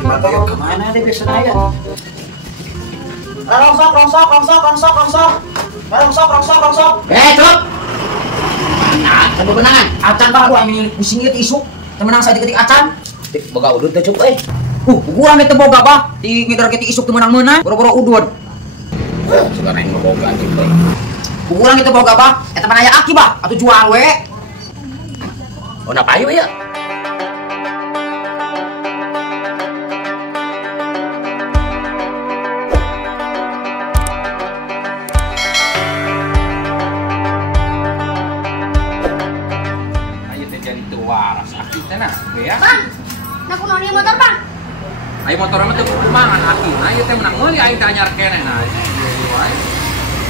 Mata yuk kemana deh biasanya ya? Rongsok. Cuk. Mana? Temu benangan. Acan baru yang pusing ieu isu. Temenang saya diketik acan. Tik boga udud teh cuk euy. Kurang teh boga bah. Di ngidar ketik isuk teu meunang-meunang. Boro-boro udud. Sekarang yang boga anjing euy. Kurang teh boga bah. Eta pan aya aki bah. Atuh jual we. Oh na payu ya. Waras aki teh nah bea. Bang, nak kunaon ieu motor, Bang? Ai motor mah teu kumahan aki. Nah ieu teh menang meuli aing teh anyar keneh nah.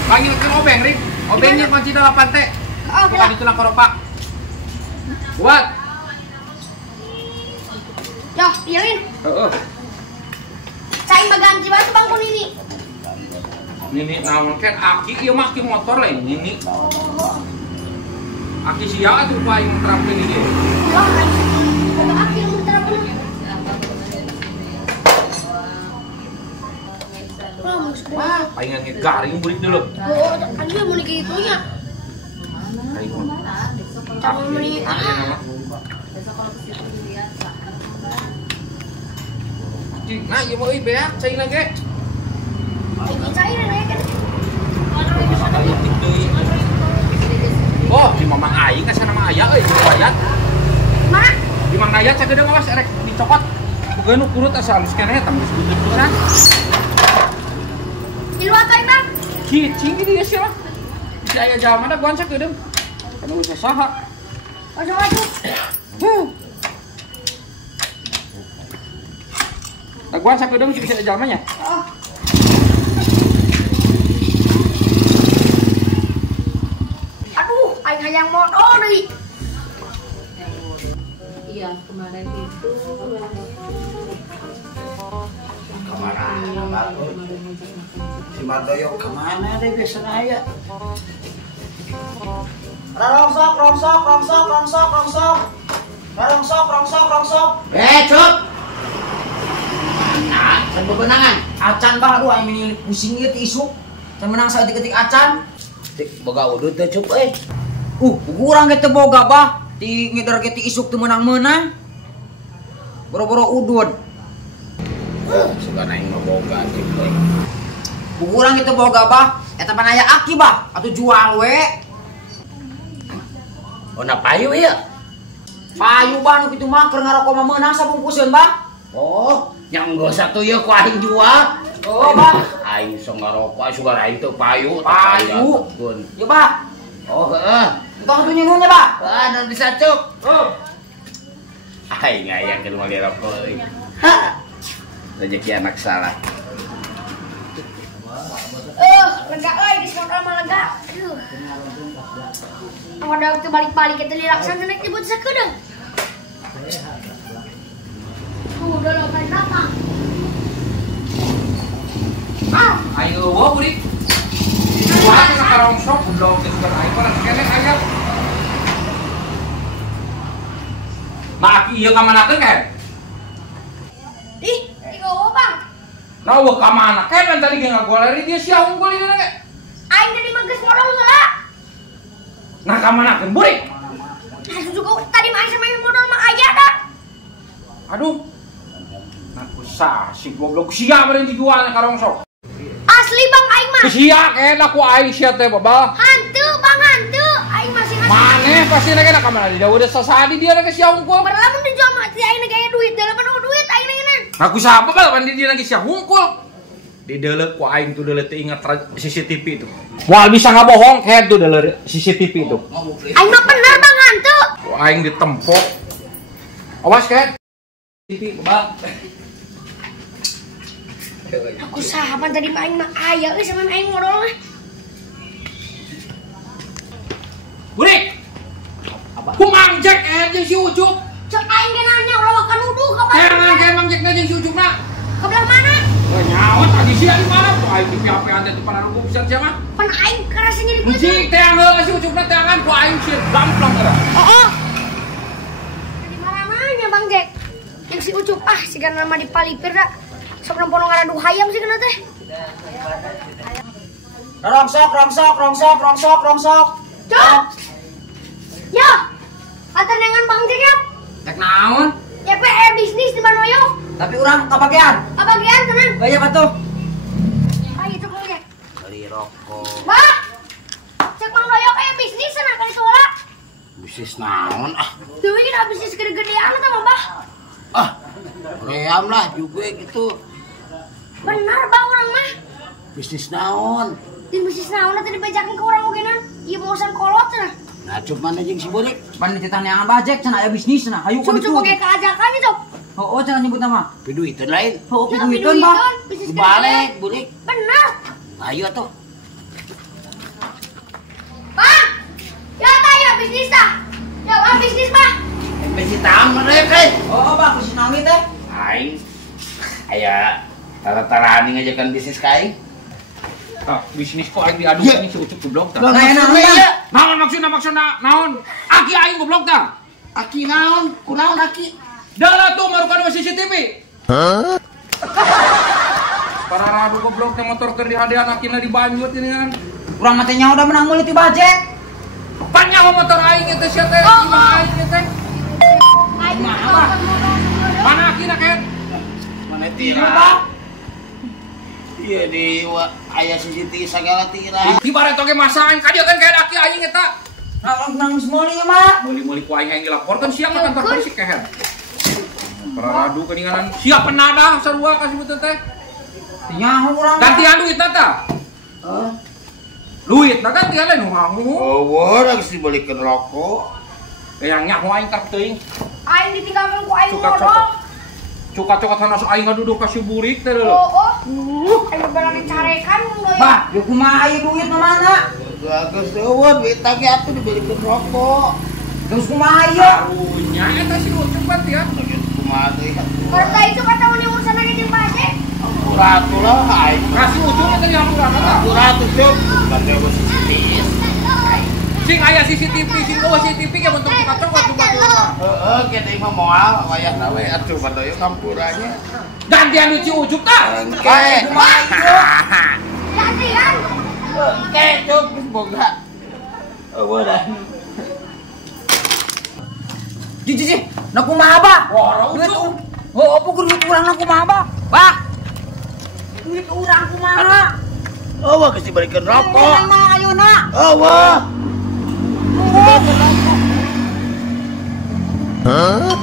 Panggilkeun obeng Rik. Obengnya kunci 8 teh. Oh, bukan itu lah koropak. Buat. Yo, ieuin. Heeh. Cai mah ganti bae Bang kun ini. Nini naon kan aki ieu mah aki motor lain nini. Aki sia atuh paling terapkeun ini. Yo, aki yang terapkeun. Wah, palingan ngegaring burik dulu. Oh, kan dia mau gitunya. Aing mah. Jangan meni. Nah, ieu mah euy bea, caina ge. Ini cair ya kan. Oh, di Mamang Aing ka sana mah aya euy riwayat. Mana? Di Mang Nayat sagedeung awas erek dicokot. Bukan kurut asa halus keneh tembus butut pisan. Di luar kai Bang. Kicing di dia sia. Di aya jaman da guan sagedeung. Anu usah saha. Aduh. Da guan sagedeung bisa jamannya. Oh. Aduh, aing hayang motor deui. Iya, kemarin itu Kemana? Si Mardoyo kemana deh biasanya ya? Rongsok. Cuk. Mana? Temu benangan. Acan baru yang ini pusing ieu ti isuk. Temenang saya diketik acan. Tik boga udud teh cuk euy. Kurang teh boga bah. Di ngidar ketik isuk teu meunang-meunang. Boro-boro udud. Sekarang yang mah boga anjing euy. Kurang teh boga bah. Eta pan aya aki bah. Atuh jual we. Oh na payu ya. Payu bah nu kitu mah keur ngarokok mah meunang sabungkuseun bah. Oh, yang geus atuh ieu ku aing jual. Oh, bah. Aing sok ngarokok sugar aing teu payu. Payu. Ieu bah. Oh, heeh. Entong tuh nyununya, Pak. Wah, dan bisa cuk. Oh. Aing ngayangkeun mah ngarokok euy. Ha. Rezeki anak salah. Lega euy, geus modal mah lega. Aduh. Modal teu balik-balik eta lilaksana naik nyebut sakedeung. Udah lo kan berapa? Ayo eueuh burik. Wah, ka karongsok goblok geus aing mah keneh aya. Maki ieu ka manakeun kan? Ih, ieu Bang. Nah, wah ka mana? Kan tadi ge ngagolari dia sia unggul ieu ge. Aing tadi mah geus modal heula. Nah, ka manakeun burik? Asuh juga tadi mah aing sama modal mah aya dah. Aduh. Nah, kusah si goblok sia beureun dijualna karongsok. Asli Bang aing mah. Sia kena ku aing sia teh babah. Hantu Bang, hantu. Aing masih Maneh pasti na kana ka mana dia udah sasadi dia na sia unggul. Padahal mun dijual mah si aing gaya duit, dalam duit aing ngeunaan. Aku sapa bal pan dia lagi sia hungkul. Di deuleu ku aing tuh deuleu teu ingat CCTV itu. Wah bisa ngabohong kayak tuh deuleu CCTV itu. Aing mah bener Bang hantu. Ku aing ditempok. Awas kan. TV bal. Aku sahabat tadi mah aing mah aya euy sama aing modal mah. Burik. Ku mangjek jeung si Ucup. Cek aing ge nanya ulah ka nuduh ka Jangan kayak mangjek jeung si Ucupna. Ka belah mana? Wah nyawa tadi sia di mana? Ku aing di HP-an teh para rubuh pisan sia mah. Pan aing karasanya di Cing teh anggeul si Ucupna teh angan ku aing sieun gamplang eta. Oh. Ah, si kana mah dipalipir dah. Sok nompono ngaraduh hayam sih kana teh. Rongsok. Cok. Ya. Antar nengan Bang Jekap. Tek naon? CPR bisnis di Manoyo. Tapi orang kebagian. Kebagian tenang. Gaya batu. Ayo cok lu ya. Beli rokok. Bah. Cek Bang Noyo kayak bisnis sana kali soalnya. Bisnis naon ah. Tuh ini udah bisnis gede-gedean sama Bah. Ah. Ream lah juga gitu. Benar Bang orang mah. Bisnis naon? Di bisnis naon tadi dibajakan ke orang mungkinan. Iya bosan kolot sana. Nah, cuman aja si Burik. Pan dicetan yang bajek cenah aya bisnis cenah. Hayu ka Cucu pakai keajakan itu. Oh, cenah nyebut nama. Piduitan lain. Oh, Ya, piduitan, Bang. bisnis Balik, Burik. Benar. Ayo atuh. Bang. Ya tanya bisnis dah. Ya Bang bisnis Bang. Bisnis taman rek. Oh, Bang, bisnis naon teh? Aing. Aya tara-tara ngajakan bisnis kain. Ah, bisnis kok aing diadu ini si Ucup goblok tah. Naon maksudna naon? Aki aing goblok tah. Aki naon? Kunaon aki? Dah tuh marukan CCTV. Para radu goblok teh motor keur dihadean akina dibanjut ini kan. Urang mah teh nyaho da menang meuli ti bajek. Pan nyawa motor aing eta sia teh, imah aing teh. Mana akina kan? Mana tira? Iya di aya CCTV sagala tira. Di bare toge masa aing kadieu kan kayak aki aing eta. Nang semoli mah. Meuli-meuli ku aing dilaporkan siang ka kantor polisi kehen. Para radu keninganan siap penada sarua kasih betul teh. Nyaho urang. Gantian duitna tah. Duitna gantian lain nu hangu. Oh, orang sih balikin rokok. Yang nyaho aing tak teuing. Aing ditinggalkan ku aing Suka modal. Cuka-cuka hanas aing duduk ka syuburik teh lho. Oh. Aing berani carekan mun doy. Bah, yo kumaha aya duit mah mana? Bagus eueuh duit tadi atuh dibalikin rokok. Terus kumaha ieu? Tahunya eta si Ucup kan ya. Kumaha teh? Karena itu kata uni urusan lagi di bajek. Ratu lah aing. Kasih Ucup eta yang murah eta. Ratu tuh. Kan dewe CCTV. Sing aya CCTV, sing eueuh CCTV ge bentuk cuka-cuka coba. Heeh, kita mah moal wayahna we atuh badoyo kampurannya. Gantian si Ucup tah. Engke. Gantian. Engke cuk geus boga. Eueuh dah. Ji, na kumaha ba? Wah, Duit Ucup. Oh, apa ku duit urang na kumaha ba? Bah. Duit urang kumaha? Eueuh geus dibalikin rokok. Urang mah ayeuna. Eueuh. Oh.